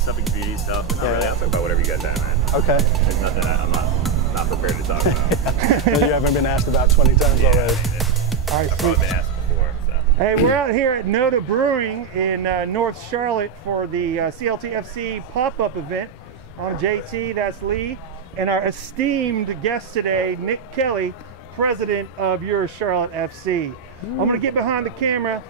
stuff and community stuff. Not really. I'll talk about whatever you guys have, man. Okay. There's nothing I'm not prepared to talk about. Well, you haven't been asked about 20 times already. All right, I've probably been asked before. So. Hey, we're out here at Noda Brewing in North Charlotte for the CLTFC Pop-Up event. I'm JT, that's Lee, and our esteemed guest today, Nick Kelly, president of your Charlotte FC. I'm going to get behind the camera.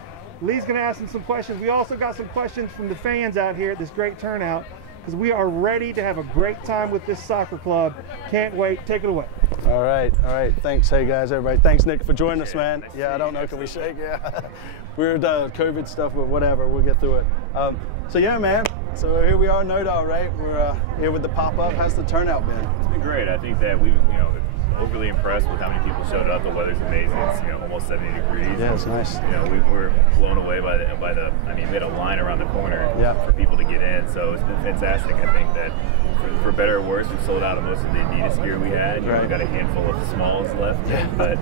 Lee's going to ask him some questions. We also got some questions from the fans out here at this great turnout, because we are ready to have a great time with this soccer club. Can't wait. Take it away. All right. Thanks. Hey, guys, everybody. Thanks, Nick, for joining us, man. Yeah, I don't know. Can we shake? Yeah. Weird COVID stuff, but whatever. We'll get through it. So, yeah, man. So here we are, Noda, right? We're here with the pop-up. How's the turnout been? It's been great. I think that we've, overly impressed with how many people showed up. The weather's amazing. It's almost 70 degrees. Yeah, it's nice. We were blown away by the. I mean, we had a line around the corner for people to get in. So it's been fantastic. I think that for better or worse, we've sold out of most of the Adidas gear we had. We've got a handful of smalls left, but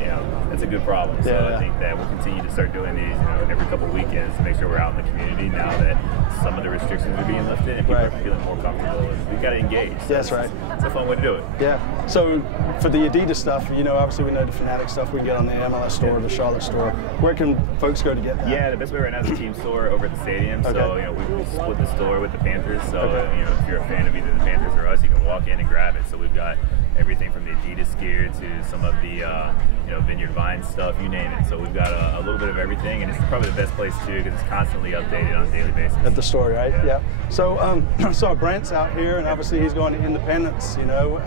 that's a good problem. So I think that we'll continue to start doing these every couple of weekends to make sure we're out in the community now that some of the restrictions are being lifted and people are feeling more comfortable. We've got to engage. So that's right. It's a fun way to do it. Yeah. So for the Adidas stuff, obviously we know the Fanatic stuff we can get on the MLS store, the Charlotte store. Where can folks go to get that? Yeah, the best way right now is the team store over at the stadium. Okay. So we split the store with the Panthers. So if you're a fan of either the Panthers or us, you can walk in and grab it. So we've got everything from the Adidas gear to some of the Vineyard Vine stuff, you name it. So we've got a little bit of everything, and it's probably the best place too because it's constantly updated on a daily basis. At the store, right? Yeah. So so Brent's out here, and obviously he's going to Independence.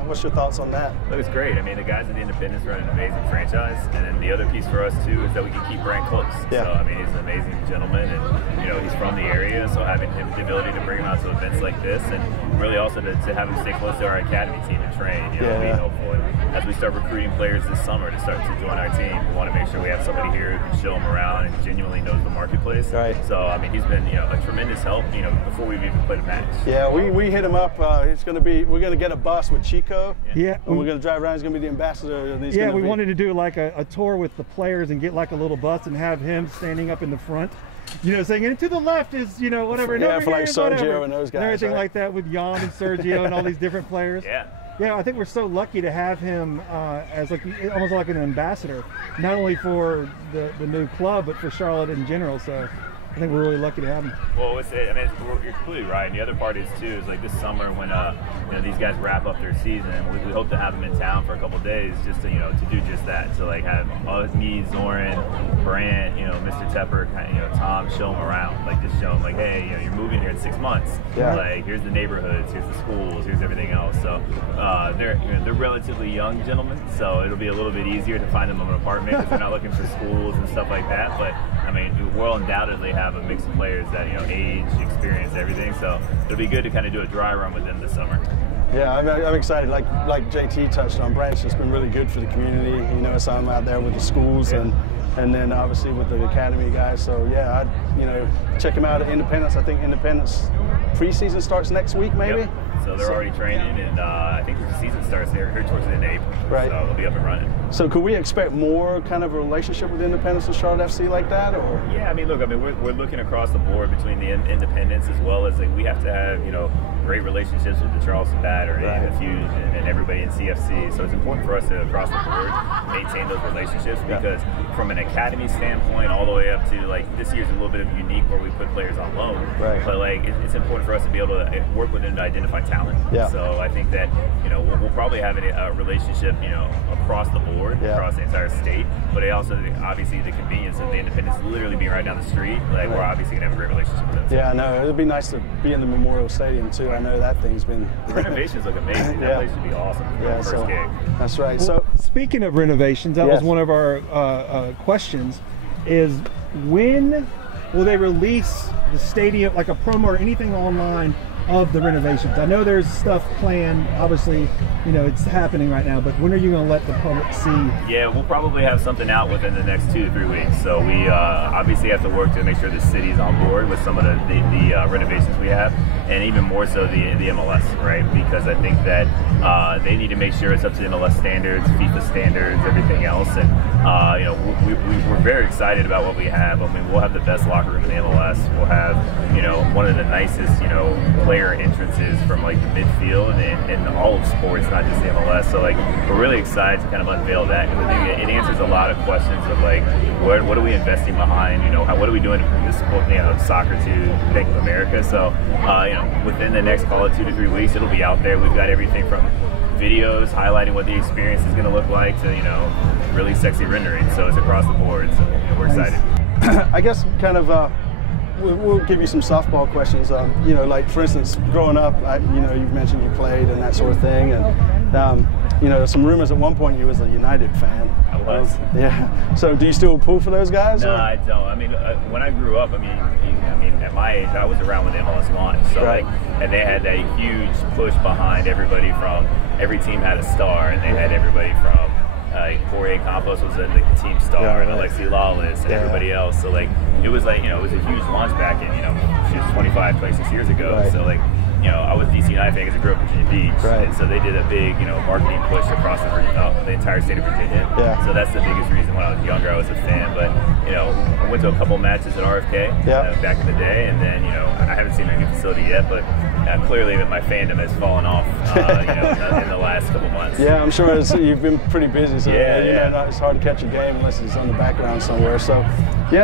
What's your thoughts on that? Look, it's great. I mean, the guys at the Independence run an amazing franchise, and then the other piece for us too is that we can keep Brent close. Yeah. So I mean, he's an amazing gentleman, and he's from the area, so having him the ability to bring him out to events like this, and really also to have him stay close to our academy team and train. Being helpful. And as we start recruiting players this summer to join our team, we want to make sure we have somebody here who can show them around and genuinely knows the marketplace. Right. So I mean, he's been a tremendous help. Before we've even played a match. Yeah, we hit him up. We're going to get a bus with Chico. Yeah. And we're going to drive around. He's going to be the ambassador. And we wanted to do like a tour with the players and get like a little bus and have him standing up in the front. Saying, and to the left is, whatever. Yeah, for like Sergio and those guys. And everything like that with Jan and Sergio and all these different players. Yeah. Yeah, I think we're so lucky to have him as almost like an ambassador, not only for the new club, but for Charlotte in general. So I think we're really lucky to have him. Well, you're completely right. And the other part is too is like this summer when these guys wrap up their season, we hope to have them in town for a couple of days just to to do just that. To like have me, Zoran, Brant, Mr. Tepper, Tom, show them around. Like just show them like, hey, you're moving here in 6 months. Yeah. Like here's the neighborhoods, here's the schools, here's everything else. So they're relatively young gentlemen, so it'll be a little bit easier to find them an apartment because they're not looking for schools and stuff like that. But I mean, we'll undoubtedly have a mix of players that age, experience, everything. So it'll be good to kind of do a dry run with them this summer. Yeah, I'm excited. Like JT touched on, Brand's just been really good for the community. So I'm out there with the schools and then obviously with the academy guys. So yeah, check him out at Independence. I think Independence preseason starts next week, maybe. Yep. So they're already training, and I think the season starts here towards the end of April. Right. So they'll be up and running. So could we expect more kind of a relationship with Independence and Charlotte FC like that, or? Yeah, I mean, look, we're looking across the board between the Independents as well as we have to have great relationships with the Charleston Battery and the Fusion and everybody in CFC. So it's important for us to across the board maintain those relationships because from an academy standpoint, all the way up to this year's a little bit of unique where we put players on loan. Right. But it's important for us to be able to work with them to identify talent. Yeah. So I think that we'll probably have a relationship across the board, across the entire state. But also obviously the convenience of the Independents literally being right down the street. We're obviously gonna have a great relationship with them. Yeah, I know. It'd be nice to be in the Memorial Stadium too. I know that thing's been. The renovations look amazing. That place should be awesome. Yeah, first gig. That's right. Well, so speaking of renovations, that was one of our questions. Is when will they release the stadium, like a promo or anything online of the renovations? I know there's stuff planned, obviously, it's happening right now, but when are you going to let the public see? Yeah, we'll probably have something out within the next 2 to 3 weeks. So we obviously have to work to make sure the city's on board with some of the renovations we have, and even more so the MLS, right? Because I think that they need to make sure it's up to MLS standards, FIFA standards, everything else. And we're very excited about what we have. I mean, we'll have the best locker room in the MLS. We'll have one of the nicest players rare entrances from like the midfield and all of sports, not just the MLS. So like we're really excited to kind of unveil that, because I think it answers a lot of questions of like what are we investing behind, what are we doing to bring this soccer to Bank of America. So within the next, call it 2 to 3 weeks, it'll be out there. We've got everything from videos highlighting what the experience is going to look like to really sexy rendering. So it's across the board. So we're excited. I guess kind of we'll give you some softball questions. Like for instance, growing up, you've mentioned you played and that sort of thing, and there's some rumors at one point you was a United fan. I was. Yeah. So do you still pull for those guys? No, I don't. I mean, when I grew up, I mean, at my age, I was around when the MLS launched. So right. And they had that huge push behind everybody from every team had a star, and they had everybody from. Poirier Campos was the team star, and Alexi Lawless, and everybody else. So it was a huge launch back in 25, 26 years ago. Right. So I was a DC United fan because I grew up in Virginia Beach, right. and so they did a big marketing push across the entire state of Virginia. Yeah. So that's the biggest reason when I was younger I was a fan. But I went to a couple matches at RFK back in the day, and then I haven't seen their new facility yet, but clearly that my fandom has fallen off in the last couple months. Yeah, I'm sure you've been pretty busy, so it's hard to catch a game unless it's on the background somewhere. So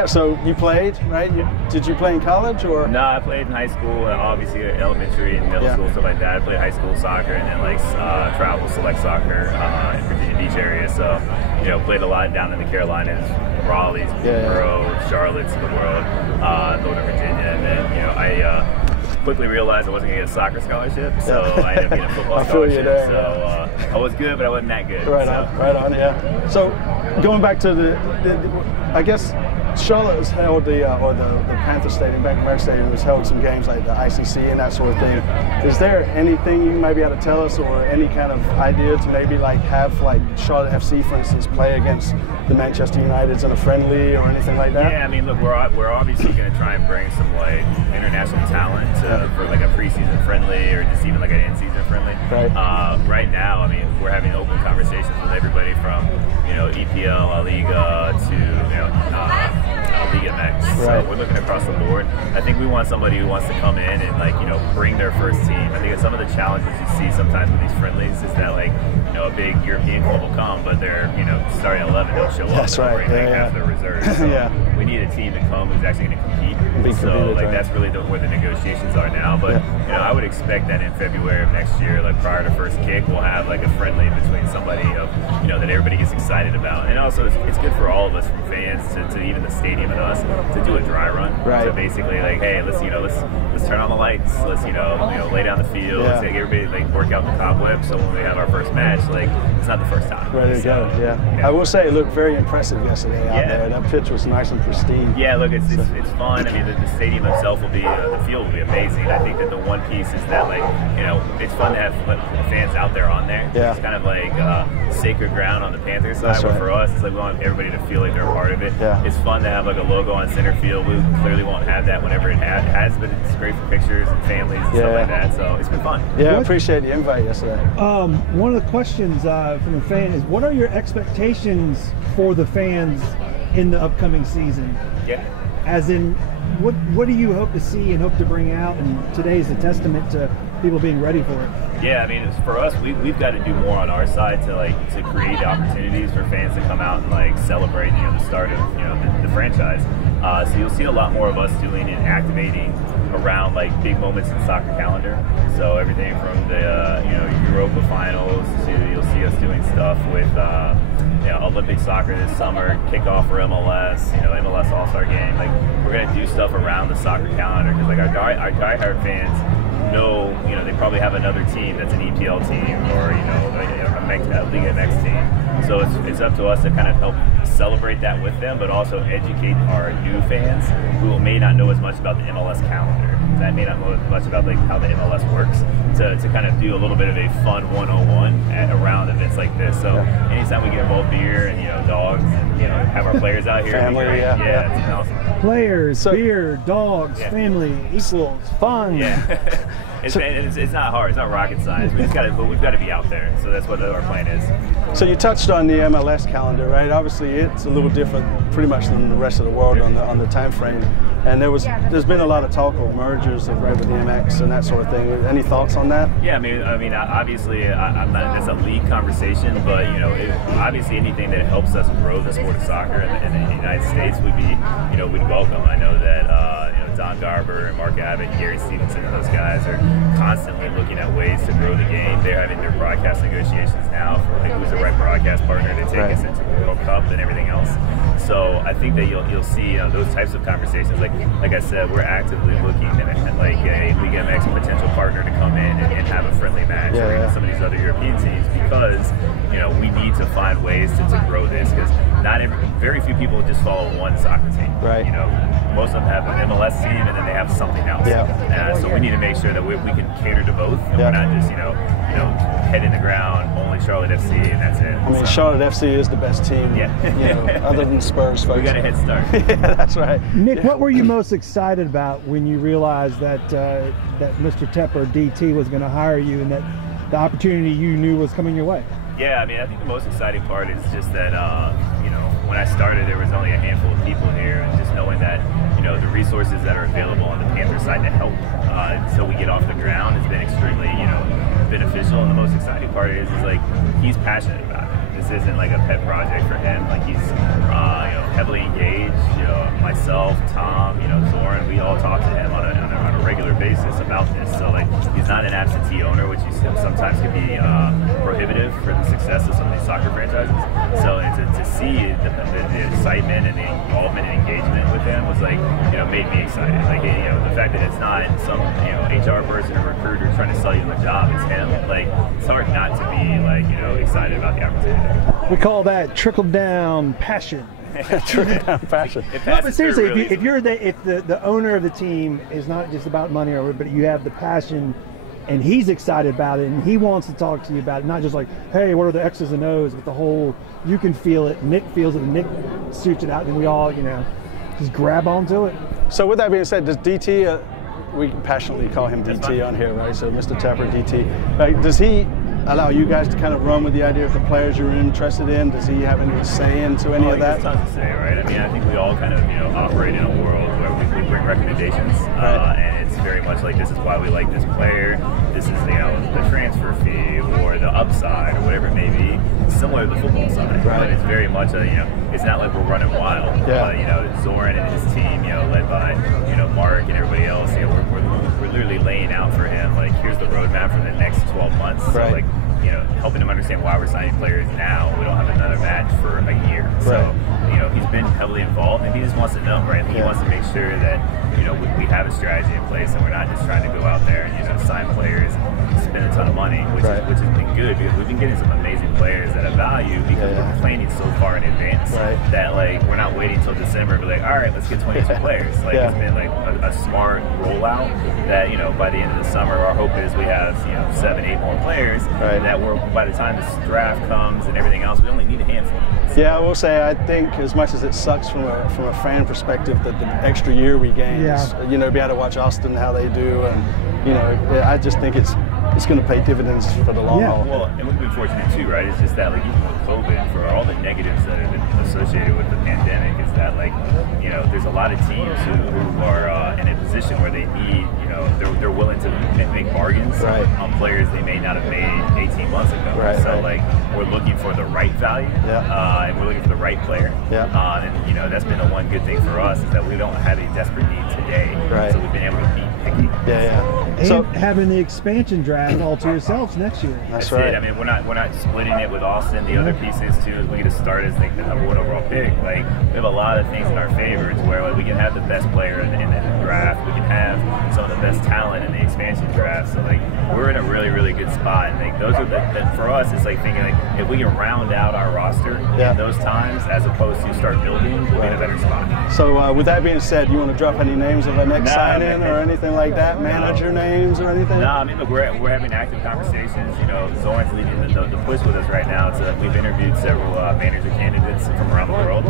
so you played, right? Did you play in college or? No, I played in high school, obviously elementary and middle school, stuff like that. I played high school soccer and then travel select soccer in Virginia Beach area. So played a lot down in the Carolinas, Raleigh's, Monroe, Charlotte's of the world, Northern Virginia, and then I quickly realized I wasn't going to get a soccer scholarship, so I ended up getting a football scholarship. So I was good, but I wasn't that good. Right on, yeah. So going back to I guess Charlotte has held the Panther Stadium, Bank of America Stadium has held some games like the ICC and that sort of thing. Is there anything you might be able to tell us, or any kind of idea to maybe have Charlotte FC, for instance, play against the Manchester Uniteds in a friendly or anything like that? Yeah, I mean, look, we're obviously going to try and bring some international talent for a preseason friendly or just even an in-season friendly. Right. Right now, I mean, we're having open conversations with everybody from EPL, La Liga to Liga MX. Right. So we're looking across the board. I think we want somebody who wants to come in and bring their first team. I think that some of the challenges you see sometimes with these friendlies is that a big European club will come, but they're starting 11 don't show up. That's right. Bring half their reserves. So we need a team to come who's actually going to compete. So that's really where the negotiations are now. But I would expect that in February of next year, prior to first kick, we'll have a friendly between somebody that everybody gets excited about. And also it's good for all of us, from fans to even the stadium and us, to do a dry run. Right. So basically hey, let's turn on the lights, let's lay down the field, let's get everybody work out the cobweb, so when we have our first match, it's not the first time. Ready to go. I will say it looked very impressive yesterday out there. That pitch was nice and pristine. Yeah, look, it's fun. I mean, the stadium itself will be, the field will be amazing. I think that the one piece is that it's fun to have fans out there on there. Yeah. It's kind of sacred ground on the Panthers side. But for us, it's we want everybody to feel like they're a part of it. Yeah. It's fun to have a logo on center field. We clearly won't have that whenever it has, but it's great for pictures and families and stuff like that. So it's been fun. Yeah, I appreciate the invite yesterday. One of the questions from the fan is, what are your expectations for the fans in the upcoming season? Yeah. As in, what do you hope to see and hope to bring out? And today is a testament to people being ready for it. Yeah, I mean, for us, we've got to do more on our side to create opportunities for fans to come out and celebrate the start of the franchise. So you'll see a lot more of us doing and activating around big moments in soccer calendar. So everything from the Europa finals to you'll see us doing stuff with Olympic soccer this summer, kickoff for MLS, MLS All-Star game. We're gonna do stuff around the soccer calendar because our diehard fans know they probably have another team that's an EPL team or a Liga MX team. So it's up to us to kind of help celebrate that with them, but also educate our new fans who may not know as much about the MLS calendar, that may not know as much about how the MLS works, to kind of do a little bit of a fun 101 around events like this. So anytime we get involved beer and dogs and have our players out here, family, it's awesome. Players, beer, dogs, family equals fun. Yeah. It's not hard. It's not rocket science. We've got to be out there. So that's what our plan is. So you touched on the MLS calendar, right? Obviously, it's a little different, pretty much than the rest of the world on the time frame. And there's been a lot of talk of mergers of with the MX and that sort of thing. Any thoughts on that? Yeah, I mean, obviously, I'm not. That's a league conversation, but obviously, anything that helps us grow the sport of soccer in the United States would be, we'd welcome. I know that Don Garber and Mark Abbott, Gary Stevenson, and those guys are constantly looking at ways to grow the game. They're having their broadcast negotiations now for who's the right broadcast partner to take us into the World Cup and everything else. So I think that you'll see those types of conversations. Like I said, we're actively looking at like a Liga MX potential partner to come in and have a friendly match with some of these other European teams, because we need to find ways to grow this, because very few people just follow one soccer team. Right. Most of them have an MLS team and then they have something else. Yeah. So we need to make sure that we can cater to both, and we're not just head in the ground, only Charlotte FC, and that's it. I mean, Charlotte FC is the best team. Other than Spurs, folks. We got a head start. Yeah, that's right. Nick, what were you most excited about when you realized that that Mr. Tepper, DT, was going to hire you, and that the opportunity you knew was coming your way? Yeah, I mean, I think the most exciting part is just that, when I started, there was only a handful of people here, and just knowing that, the resources that are available on the Panther side to help until we get off the ground has been extremely, beneficial. And the most exciting part is like, he's passionate about it. This isn't like a pet project for him. Like, he's, heavily engaged. Myself, Tom, Zoran, we all talk to him on a regular basis about this. So like, he's not an absentee owner, which sometimes can be prohibitive for the success of some of these soccer franchises. So to see the excitement and the involvement and engagement with him was like, made me excited. Like, the fact that it's not some HR person or recruiter trying to sell you a job, it's him. Like, it's hard not to be like excited about the opportunity. We call that trickle down passion. Trickle down passion. No, but seriously, if the owner of the team is not just about money, but you have the passion, and he's excited about it, and he wants to talk to you about it, not just like, hey, what are the X's and O's, but the whole, you can feel it, Nick feels it, and Nick suits it out, and we all, just grab onto it. So with that being said, does DT, we passionately call him DT on here, right? So Mr. Tepper, DT, like, does he allow you guys to kind of run with the idea of the players you're interested in? Does he have any say into any of that? There's tons to say, right? I mean, I think we all kind of, operate in a world where we bring recommendations, and it's very much like, this is why we like this player, this is, the transfer fee or the upside or whatever it may be, similar to the football side. But it's very much it's not like we're running wild. Zoran and his team, led by, Mark and everybody else, we're literally laying out for him, like, here's the roadmap for the next 12 months. So, like, helping him understand why we're signing players now. We don't have another match for a year. So, he's been heavily involved, and he just wants to know, right? He wants to make sure that, we have a strategy in place, and we're not just trying to go out there and, sign players and spend a ton of money, which has been good, because we've been getting some amazing players at a value, because we're planning so far in advance that, like, we're not waiting until December and be like, all right, let's get 22 players. Like, it's been like a smart rollout that, by the end of the summer, our hope is we have, 7, 8 more players that we're, by the time this draft comes and everything else, we only need a handful. Yeah, I will say, I think as much as it sucks from a fan perspective that the extra year we gain is, be able to watch Austin, how they do, and, I just think it's going to pay dividends for the long haul. Well, and we've been fortunate too, right? It's just that, like, even with COVID, for all the negatives that have been associated with the pandemic, is that, like, there's a lot of teams who are in a position where they need, they're willing to make bargains on players they may not have made 18 months ago. So like, we're looking for the right value, and we're looking for the right player. And that's been the one good thing for us, is that we don't have a desperate need today. So we've been able to be picky. And so having the expansion draft all to yourselves next year. That's right. I mean, we're not splitting it with Austin. The other piece is too, is we get to start as the number 1 overall pick. Like, we have a lot of things in our favor, to where, like, we can have the best player in the draft. We can have some of the best talent in the expansion draft. So, like, we're in a really, really good spot. And, like, those are for us, it's like thinking, like, if we can round out our roster in those times, as opposed to start building, we'll be in a better spot. So with that being said, you want to drop any names of our next sign-in or anything like that? Manager names or anything? No, I mean, look, we're having active conversations. Zoran's leading the push with us right now. We've interviewed several manager candidates from around the world.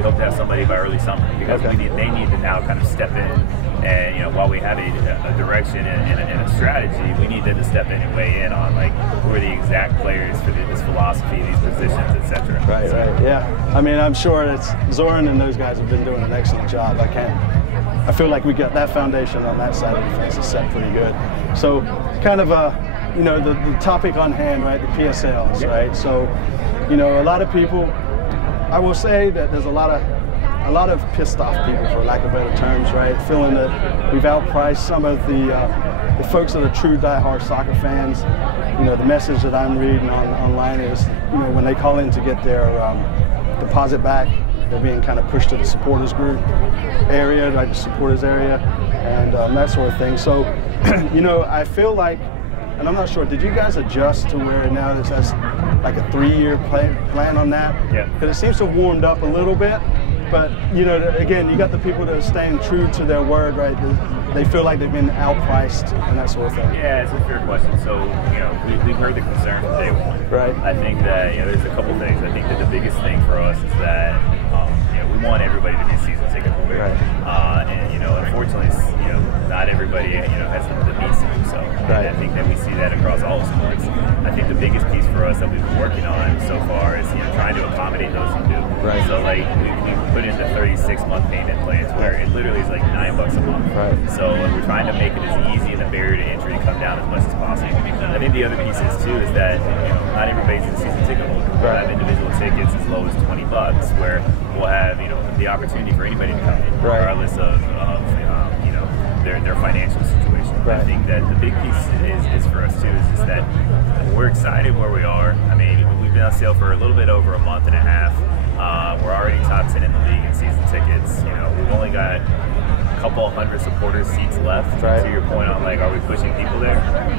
We hope to have somebody by early summer, because they need to now kind of step step in. And while we have a direction and a strategy, we need them to step in and weigh in on like who are the exact players for this philosophy, these positions, etc. Right, right, yeah. I mean, I'm sure it's Zoran and those guys have been doing an excellent job. I feel like we got that foundation on that side of the defense is set pretty good. So, kind of the topic on hand, right? The PSLs, right? So, a lot of people. I will say that there's a lot of pissed off people, for lack of better terms, right? Feeling that we've outpriced some of the folks that are true diehard soccer fans. The message that I'm reading online is, when they call in to get their deposit back, they're being kind of pushed to the supporters group area, like the supporters area, and that sort of thing. So, I feel like, and I'm not sure, did you guys adjust to where now it says like a 3-year plan on that? Yeah. Because it seems to have warmed up a little bit. But, again, you got the people that are staying true to their word, right? They feel like they've been outpriced and that sort of thing. Yeah, it's a fair question. So, we've heard the concern from day one. Right. I think that, there's a couple things. I think that the biggest thing for us is that, we want everybody to be season ticket holder. Right. And, unfortunately, not everybody, has the means to do so. Right. And I think that we see that across all sports. I think the biggest piece for us that we've been working on so far is, trying to accommodate those who do. Right. So, like, we put in the 36-month payment plans where it literally is like $9 a month. Right. So we're trying to make it as easy and the barrier to entry to come down as much as possible. I think the other piece is too is that not everybody's a season ticket holder. We'll have individual tickets as low as $20, where we'll have the opportunity for anybody to come in, regardless of their financial situation. Right. I think that the big piece is for us too is just that we're excited where we are. I mean, we've been on sale for a little bit over a month and a half. We're already top 10 in the league in season tickets. We've only got a couple hundred supporters seats left. Right. To your point on like, are we pushing people there?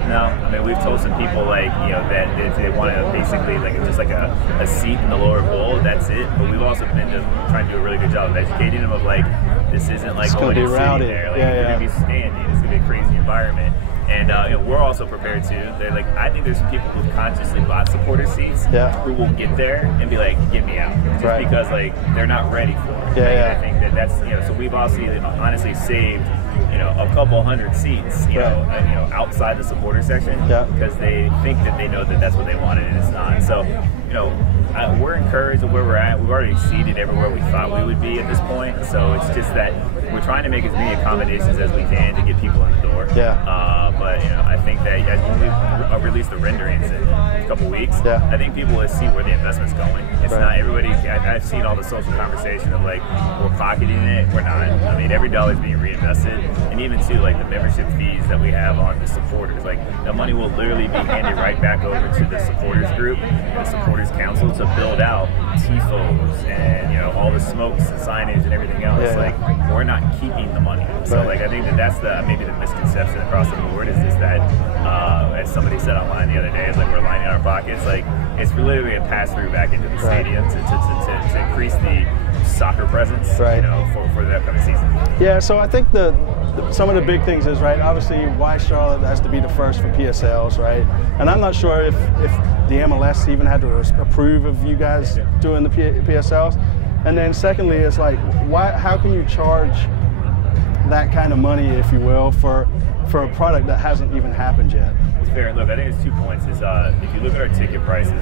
No. I mean, we've told some people like, that they want to basically like just like a seat in the lower bowl. That's it. But we've also been trying to do a really good job of educating them of like, this isn't like going to sitting there. Like, you're going to be standing. It's going to be a crazy environment. And we're also prepared too. They're like, I think there's some people who consciously bought supporter seats who will get there and be like, get me out, just because like they're not ready for it. I think that's so we've also honestly saved a couple hundred seats outside the supporter section because they think that they know that that's what they wanted and it's not. So we're encouraged of where we're at. We've already exceeded everywhere we thought we would be at this point. So it's just that we're trying to make as many accommodations as we can to get people in the door. But I think that when we release the renderings in a couple weeks, I think people will see where the investment's going. It's not everybody. I've seen all the social conversation of like we're pocketing it. We're not. I mean, every dollar is being reinvested, and even too like the membership fees that we have on the supporters. Like the money will literally be handed right back over to the supporters group, the supporters council, to build out tifos and all the smokes and signage and everything else. Like we're not keeping the money. So like I think that's maybe the misconception across the board is that as somebody said online the other day, it's like we're lining our pockets. Like it's literally a pass through back into the stadium to increase the soccer presence for the upcoming season. Yeah, so I think some of the big things is obviously why Charlotte has to be the first for PSLs, right? And I'm not sure if the MLS even had to approve of you guys doing the PSLs. And then secondly, it's like how can you charge that kind of money, if you will, for a product that hasn't even happened yet? It's fair. Look, I think it's 2 points. Is if you look at our ticket prices,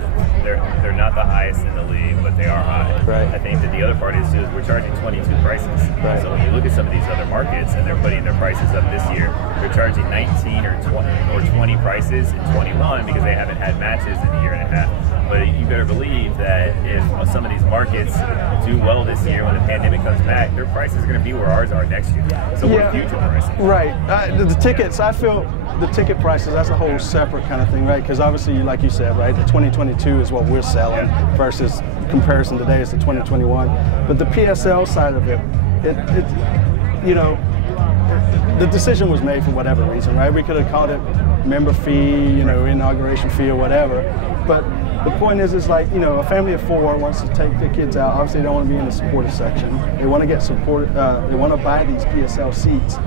they're not the highest in the league, but they are high. Right. I think that the other part is we're charging 22 prices. Right. So when you look at some of these other markets and they're putting their prices up this year, they're charging 19 or 20 prices in 21 because they haven't had matches in a year and a half. But you better believe that if some of these markets do well this year when the pandemic comes back, their prices are going to be where ours are next year. So we're future pricing. Right. The tickets, I feel the ticket prices, that's a whole separate kind of thing, right? Because obviously, like you said, right, the 2022 is what we're selling versus comparison today is the 2021. But the PSL side of it, the decision was made for whatever reason, right? We could have called it member fee, inauguration fee or whatever. But the point is like, a family of 4 wants to take their kids out. Obviously, they don't want to be in the supporter section. They want to get support. They want to buy these PSL seats.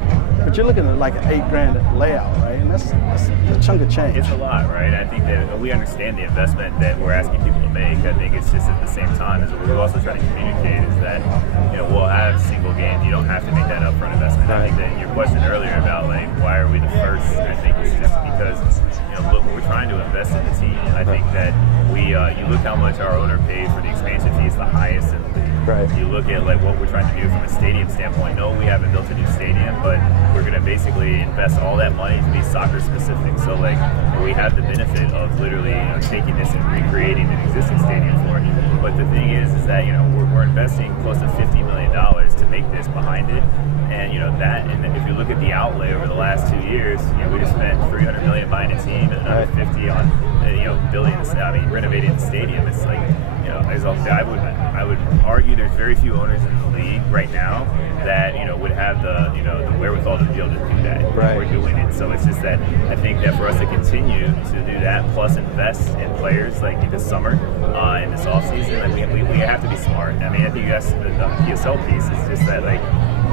But you're looking at like an $8,000 layout, right? And that's a chunk of change. It's a lot, right? I think that we understand the investment that we're asking people to make. I think it's just at the same time, as what we're also trying to communicate is that, we'll have single games. You don't have to make that upfront investment. I think that your question earlier about like why are we the first, I think it's just because look, we're trying to invest in the team. I think that you look how much our owner pays for the expansion fee is the highest in the league. Right. You look at like what we're trying to do from a stadium standpoint. No, we haven't built a new stadium, but we're going to basically invest all that money to be soccer specific. So like we have the benefit of literally taking this and recreating an existing stadium for it. But the thing is that we're investing close to $50 million to make this behind it. And and if you look at the outlay over the last 2 years, we just spent $300 million buying a team and another 50 on building. Renovating the stadium. It's like I would argue there's very few owners in the league right now that would have the the wherewithal to be able to do that. Right. We're doing it, so it's just that I think that for us to continue to do that, plus invest in players like this summer, in this off season, like we have to be smart. I mean, I think that's the PSL piece is just that like.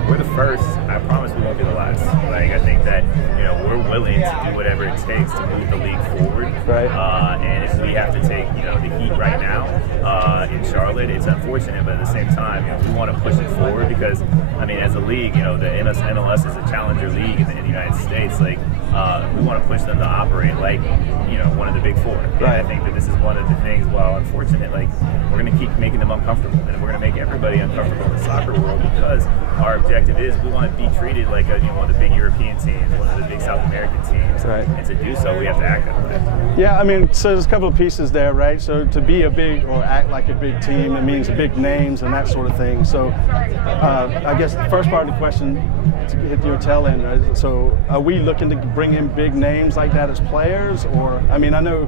We're the first. I promise we won't be the last. Like I think that we're willing to do whatever it takes to move the league forward. Right. And if we have to take the heat right now in Charlotte, it's unfortunate, but at the same time, we want to push it forward because as a league, the MLS is a challenger league in the United States. Like we want to push them to operate like one of the big four. Right. And I think that this is one of the things. While unfortunate, like we're going to keep making them uncomfortable, and we're going to make everybody uncomfortable in the soccer world because our objective is we want to be treated like one of the big European teams, one of the big South American teams. Right. And to do so, we have to act that way. Yeah, so there's a couple of pieces there, right? So to be a big or act like a big team, it means big names and that sort of thing. So I guess the first part of the question, to hit your tail end, right? So are we looking to bring in big names like that as players? Or, I know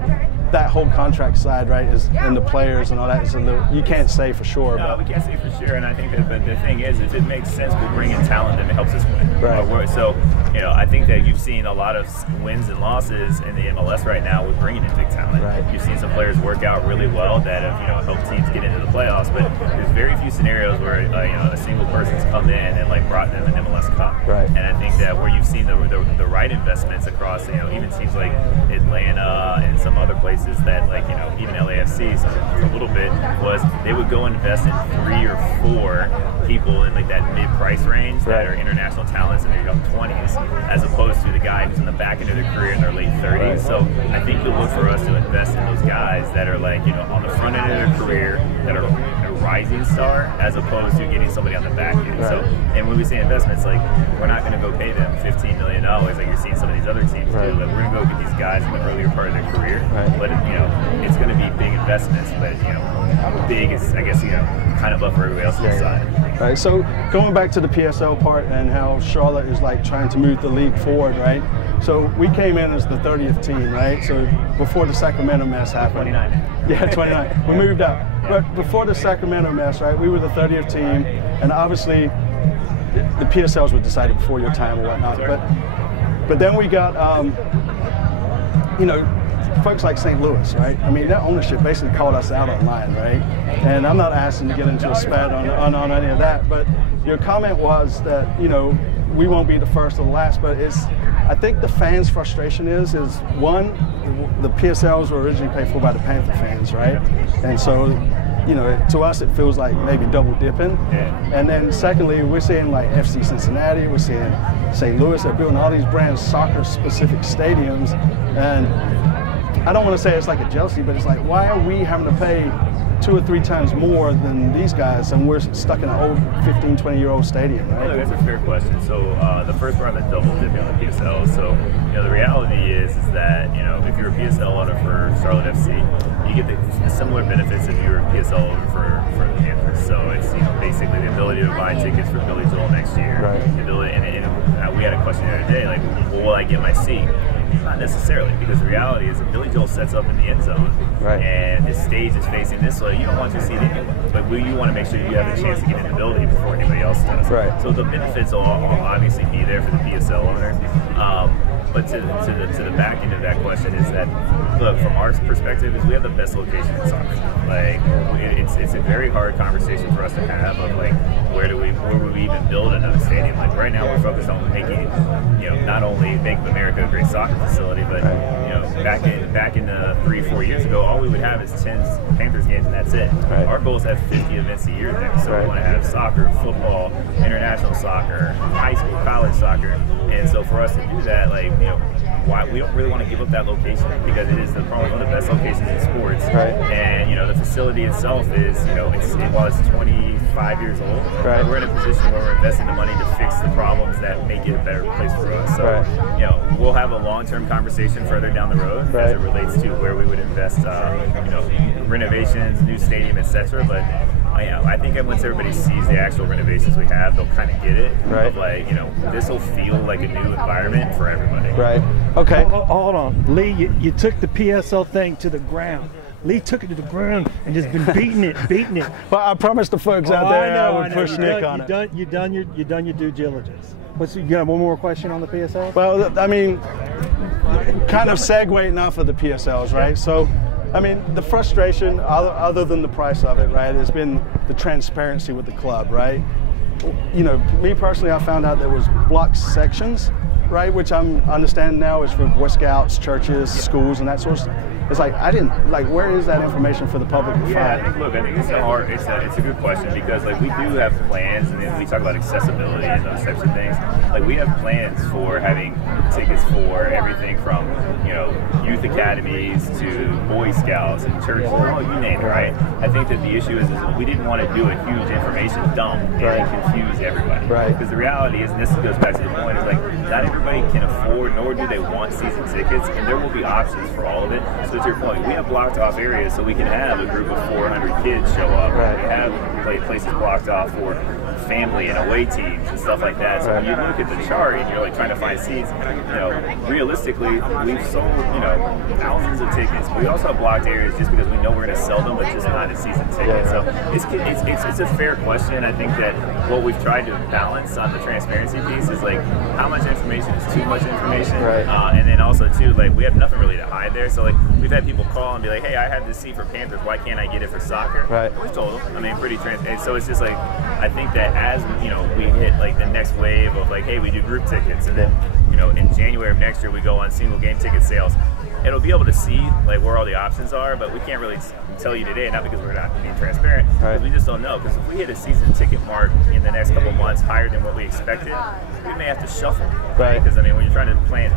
that whole contract side, right, is and the players and all that is a little, you can't say for sure. No, we can't say for sure, and I think that the thing is, if it makes sense, we'll bring in talent that helps us win. Right. So, I think that you've seen a lot of wins and losses in the MLS right now with bringing in big talent. Right. You've seen some players work out really well that have helped teams get into the playoffs, but there's very few scenarios where a single person's come in and brought them an MLS Cup. Right. And I think that where you've seen the right investments across, even teams like Atlanta and some other places that even LAFC a little bit was they would go invest in 3 or 4 people in that mid-price range that are international talents in their young 20s, as opposed to the guy who's in the back end of their career in their late 30s. Right. So I think you'll look for us to invest in those guys that are on the front end of their career, that are a rising star, as opposed to getting somebody on the back end. Right. So, and when we say investments, we're not going to go pay them $15 million like you're seeing some of these other teams do. We're going to go get these guys in the earlier part of their career. Right. But it's going to be big investments, but big is, I guess, kind of up for everybody else's side. Right. So going back to the PSL part and how Charlotte is trying to move the league forward, right? So we came in as the 30th team, right? So before the Sacramento mess happened. 29. Yeah, 29. We moved up. But before the Sacramento mess, right, we were the 30th team, and obviously the PSLs were decided before your time or whatnot. But then we got, folks like St. Louis, right? Their ownership basically called us out online, right? And I'm not asking to get into a spat on any of that, but your comment was that, we won't be the first or the last, but I think the fans' frustration is one, the PSLs were originally paid for by the Panther fans, right? And so, to us it feels like maybe double dipping. Yeah. And then secondly, we're seeing FC Cincinnati, we're seeing St. Louis, they're building all these brand soccer-specific stadiums, and I don't want to say it's like a jealousy, but it's why are we having to pay 2 or 3 times more than these guys, and we're stuck in an old 15, 20-year-old stadium, right? Well, that's a fair question. So the first part on the double dipping on the PSL. So the reality is that if you're a PSL owner for Charlotte FC, you get the similar benefits if you're a PSL owner for the Panthers. So it's basically the ability to buy tickets for Billy Joel next year. Right. The ability, and we had a question the other day, well, will I get my seat? Not necessarily, because the reality is that Billy Joel sets up in the end zone, right, and his stage is facing this way. You don't want your seat anyway, but you want to make sure you have a chance to get in the building before anybody else does. Right. So the benefits will obviously be there for the PSL owners. But to the back end of that question is that, look, from our perspective, is we have the best location in soccer. It's a very hard conversation for us to have of where would we even build another stadium? Like right now, we're focused on making, not only Bank of America a great soccer facility, but back in 3-4 years ago, all we would have is 10 Panthers games, and that's it. Right. Our goal is to have 50 events a year there. So we want to have soccer, football, international soccer, high school, college soccer, and so for us to do that, like why we don't really want to give up that location because it is probably one of the best locations in sports. Right. And the facility itself is while it's 25 years old, right. we're in a position where we're investing the money to fix the problems that make it a better place for us. So right. We'll have a long-term conversation further down the road as it relates to where we would invest, renovations, new stadium, etc. But I think once everybody sees the actual renovations we have, they'll kind of get it. Right. Of like, this will feel like a new environment for everybody. Right. Okay. Hold on, Lee. You took the PSL thing to the ground. Lee took it to the ground and just been beating it. Well, I promised the folks out there I would push Nick on it. You done your due diligence. You got one more question on the PSL? Well, I mean, kind of segueing off of the PSLs, right? So, I mean, the frustration, other than the price of it, right, has been the transparency with the club, right? Me personally, I found out there was block sections, right, which I'm understanding now is for Boy Scouts, churches, schools, and that sort of stuff. It's like, where is that information for the public to find? I think it's a good question because we do have plans, and then we talk about accessibility and those types of things. We have plans for having tickets for everything from, youth academies to Boy Scouts and churches, you name it, right? I think that the issue is we didn't want to do a huge information dump and confuse everybody. Right. Because the reality is, and this goes back to the point, is not everybody can afford, nor do they want season tickets, and there will be options for all of it. So to your point, we have blocked off areas so we can have a group of 400 kids show up. Right. We have places blocked off for family and away teams and stuff like that. So when you look at the chart and you're trying to find seats, realistically, we've sold thousands of tickets. We also have blocked areas just because we know we're going to sell them, but just not a season ticket. So it's a fair question. I think that what we've tried to balance on the transparency piece is how much information is too much information, and then also too we have nothing really to hide there. So we've had people call and be like, hey, I have this seat for Panthers, why can't I get it for soccer? Right. And we've told them. I mean, pretty transparent. So it's just I think that as we hit the next wave of hey, we do group tickets, and then in January of next year we go on single game ticket sales, it'll be able to see where all the options are, but we can't really tell you today, not because we're not being transparent, but we just don't know. Because if we hit a season ticket mark in the next couple months higher than what we expected, we may have to shuffle. Right. Because when you're trying to plan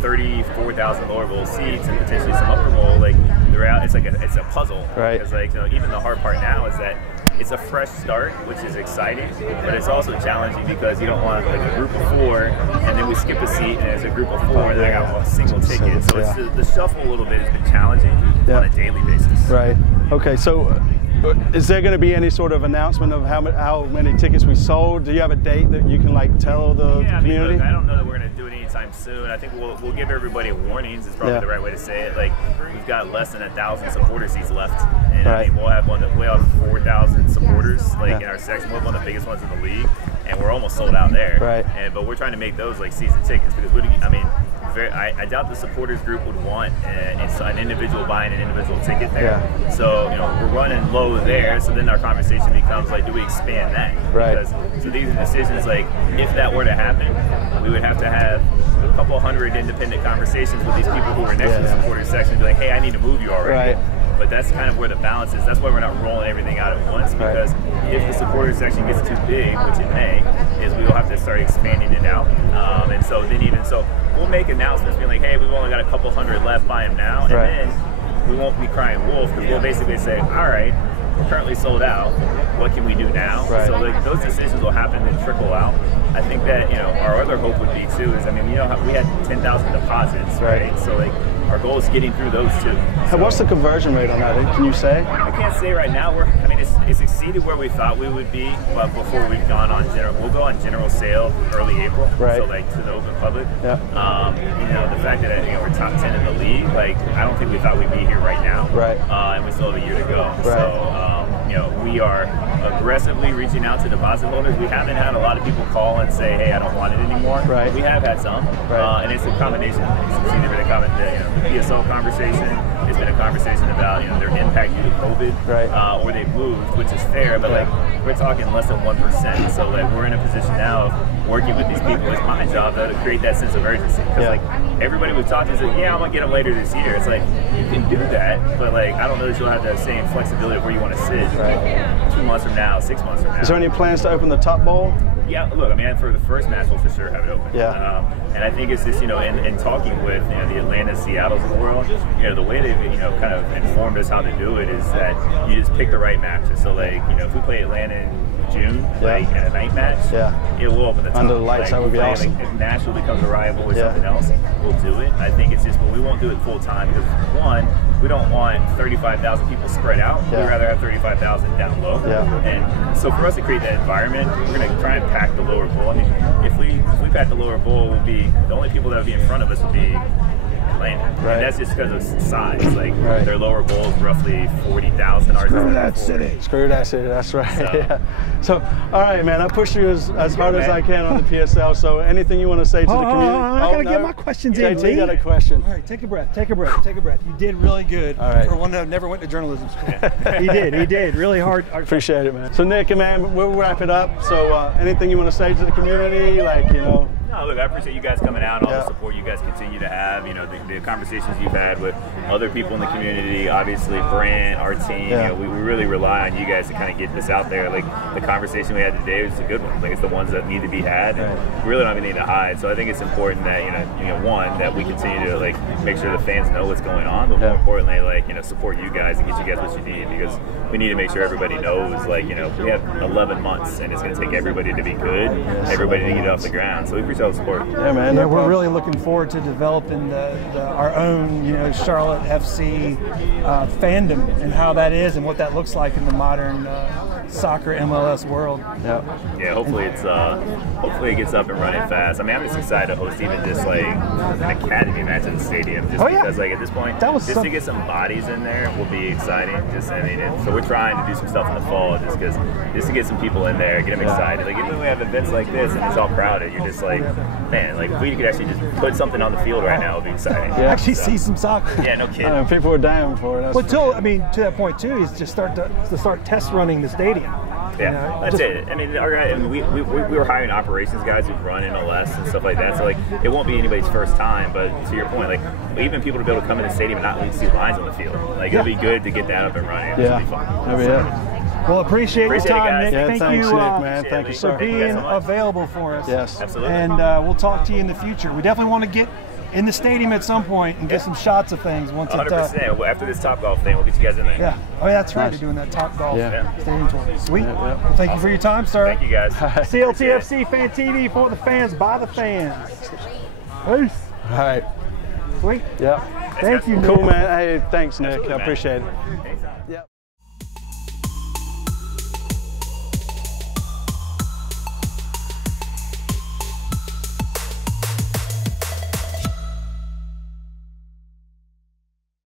34,000 lower bowl seats and potentially some upper bowl, the reality, it's a puzzle. Right. Because even the hard part now is that it's a fresh start, which is exciting, but it's also challenging because you don't want a group of 4 and then we skip a seat and there's a group of 4 and then I got a single ticket. So it's the shuffle a little bit has been challenging on a daily basis. Right. Okay. So, is there going to be any sort of announcement of how many tickets we sold? Do you have a date that you can tell the community? I don't know that we're going to do it anytime soon. I think we'll give everybody warnings. Is probably the right way to say it. We've got less than 1,000 supporter seats left, and we'll have 4,000 supporters in our section. We'll have one of the biggest ones in the league, and we're almost sold out there. Right. But we're trying to make those season tickets because I doubt the supporters group would want an individual buying an individual ticket there. Yeah. So we're running low there. So then our conversation becomes do we expand that? Right. So these are decisions if that were to happen, we would have to have a couple hundred independent conversations with these people who are next to the supporters section and be like, hey, I need to move you already. Right. But that's kind of where the balance is. That's why we're not rolling everything out at once, because if the supporters section gets too big, which it may, is we will have to start expanding it out. And so we'll make announcements being like, hey, we've only got a couple hundred left, buy them now. And then we won't be crying wolf, because we'll basically say, all right, we're currently sold out. What can we do now? Right. So those decisions will happen and trickle out. I think that our other hope would be too is we had 10,000 deposits, right? So our goal is getting through those too. So what's the conversion rate on that? Can you say? I can't say right now. It's exceeded where we thought we would be, but before we've gone on we'll go on general sale early April. Right. So to the open public. Yeah. The fact that we're top 10 in the league, I don't think we thought we'd be here right now. Right. And we still have a year to go. Right. So we are aggressively reaching out to deposit holders. We haven't had a lot of people call and say, hey, I don't want it anymore. Right. We have had some, and it's a combination of things. It's either been the PSL conversation, it's been a conversation about their impact due to COVID, or they've moved, which is fair, but like we're talking less than 1%. So like we're in a position now of working with these people. It's my job though to create that sense of urgency, because like everybody we've talked to is like, yeah, I'm gonna get them later this year. It's like you can do that, but like I don't know that you'll have the same flexibility of where you want to sit 2 months from now, 6 months from now. Is there any plans to open the top bowl? Yeah, look, I mean, for the first match, we'll for sure have it open. Yeah. And I think it's just, in talking with the Atlanta, Seattle's of the world, the way they've, kind of informed us how to do it is that you just pick the right matches. So, like, if we play Atlanta in June, like in a night match, it will open the top. Under the lights, that would be awesome. Like, if Nashville becomes a rival or something else, we'll do it. I think it's just, but we won't do it full time because, one, we don't want 35,000 people spread out. We'd rather have 35,000 down low. And so for us to create that environment, we're going to try and pack the lower bowl. I mean, if we pack the lower bowl, we'll be the only people that would be in front of us would be Atlanta. And that's just because of size. Like their lower bowl is roughly 40,000. Screw that city. Screw that city. That's right. So, all right, man. I pushed you as hard as I can on the PSL. So, anything you want to say to the community? I gotta get my questions in. JT got a question. All right, take a breath. Take a breath. Take a breath. You did really good. All right. For one that never went to journalism school. He did. He did. Really hard. Appreciate it, man. So, Nick, man, we'll wrap it up. So, anything you want to say to the community, like No, look, I appreciate you guys coming out and all the support you guys continue to have. The conversations you've had with other people in the community, obviously Brand, our team. We really rely on you guys to kind of get this out there. Like the conversation we had today was a good one. Like it's the ones that need to be had. And we really don't have anything to hide. So I think it's important that one, that we continue to like make sure the fans know what's going on, but more importantly, like support you guys and get you guys what you need, because we need to make sure everybody knows we have 11 months and it's going to take everybody to be good, everybody to get off the ground. So we appreciate all the support. Yeah, man. We're really looking forward to developing our own, Charlotte FC fandom and how that is and what that looks like in the modern soccer MLS world. Yeah, hopefully it gets up and running fast. I mean, I'm just excited to host even just like an academy match at the stadium, just because like at this point, just to get some bodies in there will be exciting. So we're trying to do some stuff in the fall just to get some people in there, get them excited. Like even when we have events like this and it's all crowded, you're just like, man, like if we could actually just put something on the field right now, it would be exciting. Actually see some soccer. Yeah, no kidding. People are dying for it. But to that point too, is just start test running the stadium. Yeah, that's it. I mean, our guy, we were hiring operations guys who've run NLS and stuff like that. So like, it won't be anybody's first time. But to your point, like even people to be able to come in the stadium and not see lines on the field, like it'll be good to get that up and running. It'll be fun. Well, appreciate your time, Nick. Yeah, Thank you, Nick, man. Thank you, sir. for being available for us. Yes, absolutely. And we'll talk to you in the future. We definitely want to get in the stadium at some point and get some shots of things once 100%. After this Top Golf thing, we'll get you guys in there. Yeah. Oh, yeah, that's right. You're doing that Top Golf stadium tour. Sweet. Well, thank you for your time, sir. Thank you, guys. CLTFC Fan TV, for the fans, by the fans. Peace. All right. Sweet. Yeah. Thank you, Nick. Cool, man. Hey, thanks, Nick. Absolutely, I appreciate it. Anytime.